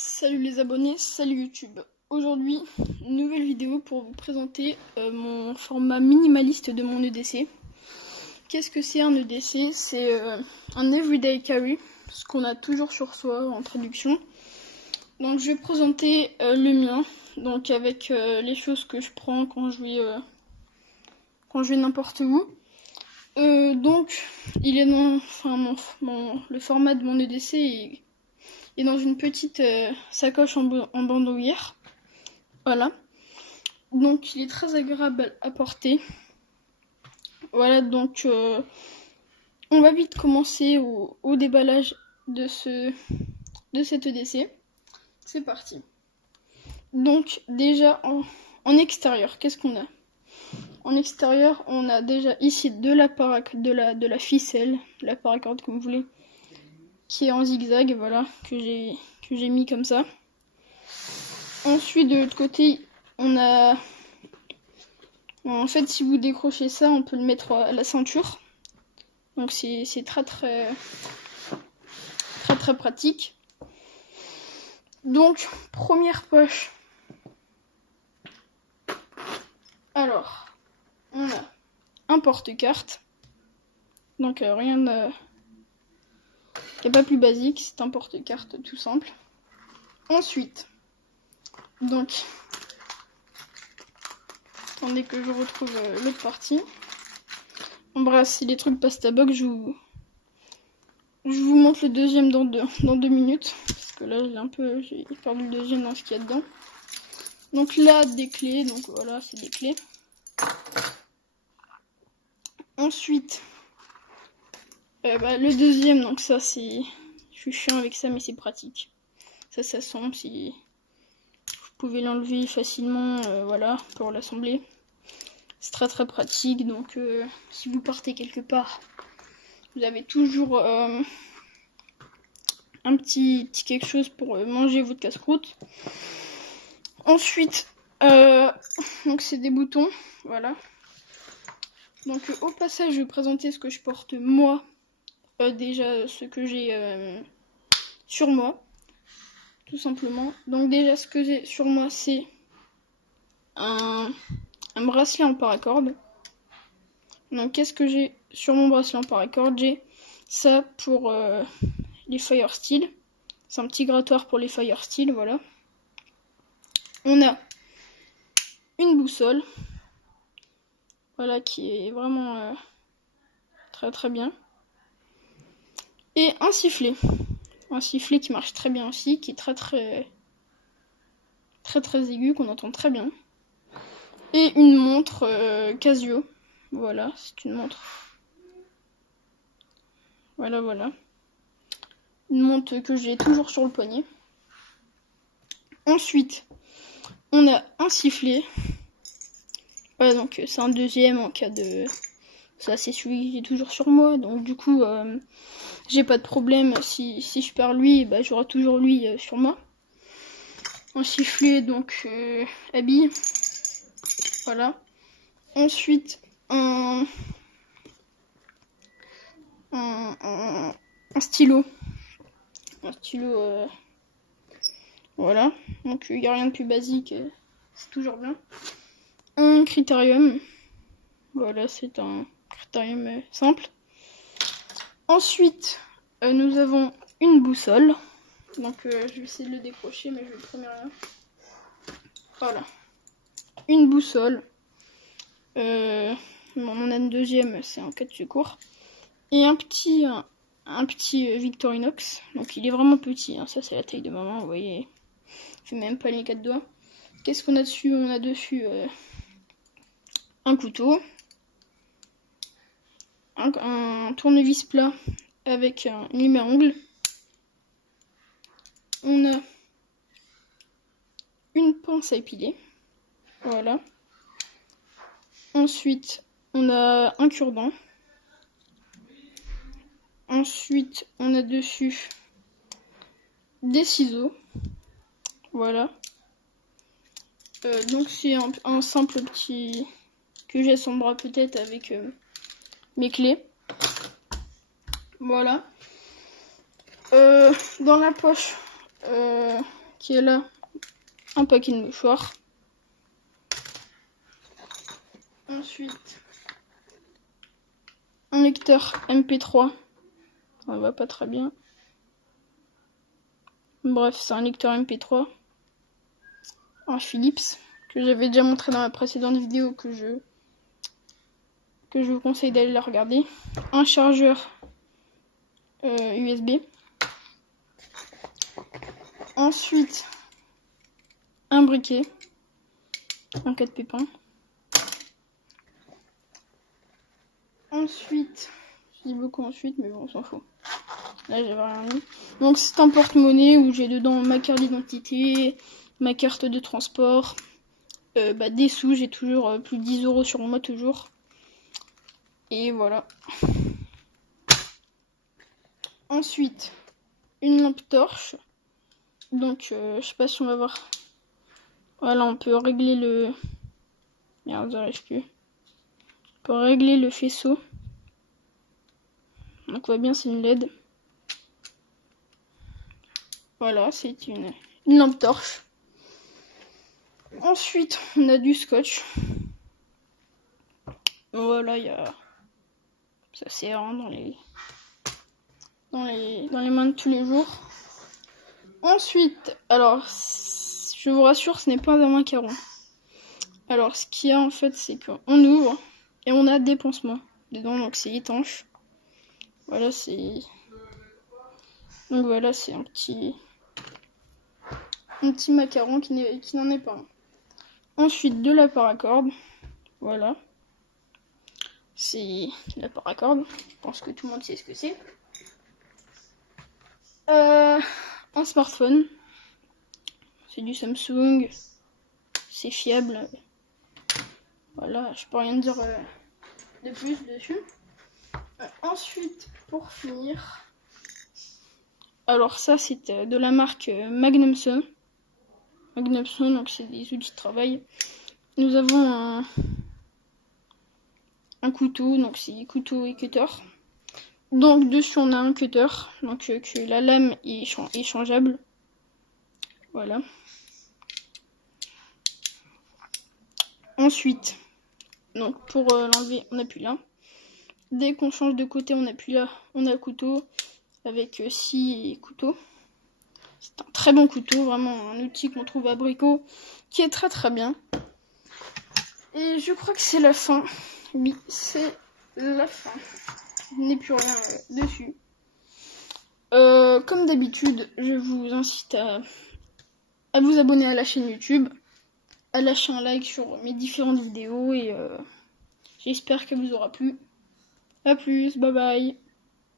Salut les abonnés, salut YouTube. Aujourd'hui, nouvelle vidéo pour vous présenter mon format minimaliste de mon EDC. Qu'est-ce que c'est un EDC? C'est un Everyday Carry, ce qu'on a toujours sur soi en traduction. Donc je vais présenter le mien, donc avec les choses que je prends quand je vais n'importe où. Donc il est dans, le format de mon EDC est dans une petite sacoche en bandoulière. Voilà. Donc il est très agréable à porter. Voilà, donc on va vite commencer au déballage de cet EDC. C'est parti. Donc déjà en extérieur, qu'est-ce qu'on a? En extérieur, on a déjà ici de la ficelle, de la paracorde comme vous voulez, qui est en zigzag, voilà, que j'ai mis comme ça. Ensuite, de l'autre côté, on a... En fait, si vous décrochez ça, on peut le mettre à la ceinture. Donc c'est très pratique. Donc, première poche. Alors, on a un porte-carte. Donc rien de... Il n'y a pas plus basique, c'est un porte-carte tout simple. Ensuite, donc... Attendez que je retrouve l'autre partie. Bref, si les trucs passent à box, je vous montre le deuxième dans deux minutes. Parce que là, j'ai perdu le deuxième dans ce qu'il y a dedans. Donc là, des clés. Donc voilà, c'est des clés. Ensuite, le deuxième, donc ça, c'est... Je suis chiant avec ça, mais c'est pratique. Ça s'assemble, si... Vous pouvez l'enlever facilement, voilà, pour l'assembler. C'est très pratique, donc si vous partez quelque part, vous avez toujours un petit quelque chose pour manger votre casse-croûte. Ensuite, donc c'est des boutons, voilà. Donc au passage, je vais présenter ce que je porte moi, déjà ce que j'ai sur moi, tout simplement. Donc déjà ce que j'ai sur moi, c'est un bracelet en paracorde. Donc qu'est-ce que j'ai sur mon bracelet en paracorde? J'ai ça pour les fire steel. C'est un petit grattoir pour les fire steel, voilà. On a une boussole, voilà, qui est vraiment très bien. Et un sifflet qui marche très bien aussi, qui est très aigu, qu'on entend très bien. Et une montre Casio. Voilà, c'est une montre. Voilà. Une montre que j'ai toujours sur le poignet. Ensuite, on a un sifflet. Voilà, donc c'est un deuxième en cas de... Ça, c'est celui que j'ai toujours sur moi. Donc du coup, j'ai pas de problème. Si je perds lui, j'aurai toujours lui sur moi. Un sifflet, donc habille. Voilà. Ensuite, un stylo. Un stylo, voilà. Donc il n'y a rien de plus basique, c'est toujours bien. Un critérium. Voilà, c'est un critérium simple. Ensuite, nous avons une boussole. Donc je vais essayer de le décrocher, mais je ne promets rien. Voilà. Une boussole. On a une deuxième, c'est en cas de secours. Et un petit Victorinox. Donc il est vraiment petit, hein. Ça c'est la taille de maman, vous voyez. Je fais même pas les 4 doigts. Qu'est-ce qu'on a dessus? On a dessus un couteau. Un tournevis plat avec un lime à ongles. On a une pince à épiler. Voilà. Ensuite, on a un cure-dent. Ensuite, on a dessus des ciseaux. Voilà. Donc c'est un simple petit que j'ai à son bras peut-être avec mes clés. Voilà. Dans la poche qui est là un paquet de mouchoirs. Ensuite, un lecteur MP3. Ça va pas très bien. Bref, c'est un lecteur MP3. Un Philips, que j'avais déjà montré dans ma précédente vidéo, que je vous conseille d'aller la regarder. Un chargeur USB. Ensuite, un briquet en cas de pépin. Ensuite, je dis beaucoup ensuite, mais bon, on s'en fout. Là, j'avais rien mis. Donc, c'est un porte-monnaie où j'ai dedans ma carte d'identité, ma carte de transport, des sous. J'ai toujours plus de 10 € sur moi, toujours. Et voilà. Ensuite, une lampe torche. Donc, je sais pas si on va voir. Voilà, on peut régler le... Merde, j'arrive plus. On peut régler le faisceau. Donc, on voit bien, c'est une LED. Voilà, c'est une lampe torche. Ensuite, on a du scotch. Voilà, il y a... Ça sert hein, dans les mains de tous les jours. Ensuite, alors, je vous rassure, ce n'est pas un macaron. Alors, ce qu'il y a en fait, c'est qu'on ouvre et on a des pansements dedans, donc c'est étanche. Voilà, c'est... Donc voilà, c'est un petit macaron qui n'en est pas un. Ensuite, de la paracorde. Voilà. C'est la paracorde. Je pense que tout le monde sait ce que c'est. Un smartphone. C'est du Samsung. C'est fiable. Voilà, je peux rien dire de plus dessus. Ensuite, pour finir, alors ça c'est de la marque Magnumson. Magnumson, donc c'est des outils de travail. Nous avons un couteau, donc c'est couteau et cutter. Donc dessus on a un cutter, donc que la lame est changeable. Voilà. Ensuite, donc pour l'enlever, on appuie là. Dès qu'on change de côté, on appuie là, on a le couteau avec scie et couteau. C'est un très bon couteau, vraiment un outil qu'on trouve à Brico, qui est très très bien. Et je crois que c'est la fin. Oui, c'est la fin. Il n'y a plus rien dessus. Comme d'habitude, je vous incite à vous abonner à la chaîne YouTube, à lâcher un like sur mes différentes vidéos et j'espère qu'elle vous aura plu. A plus, bye bye.